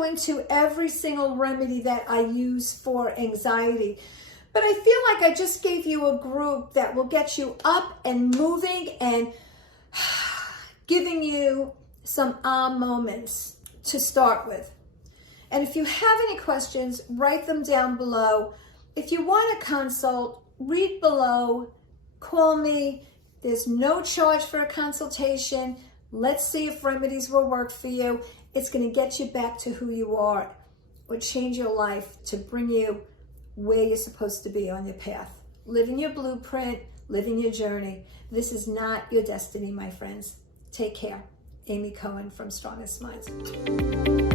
go into every single remedy that I use for anxiety, but I feel like I just gave you a group that will get you up and moving and giving you some moments to start with. And if you have any questions, write them down below. If you want a consult, read below, call me. There's no charge for a consultation. Let's see if Remedies will work for you. It's going to get you back to who you are or change your life to bring you where you're supposed to be on your path. Living your blueprint, living your journey. This is not your destiny, my friends. Take care. Amy Cohen from Strongest Minds.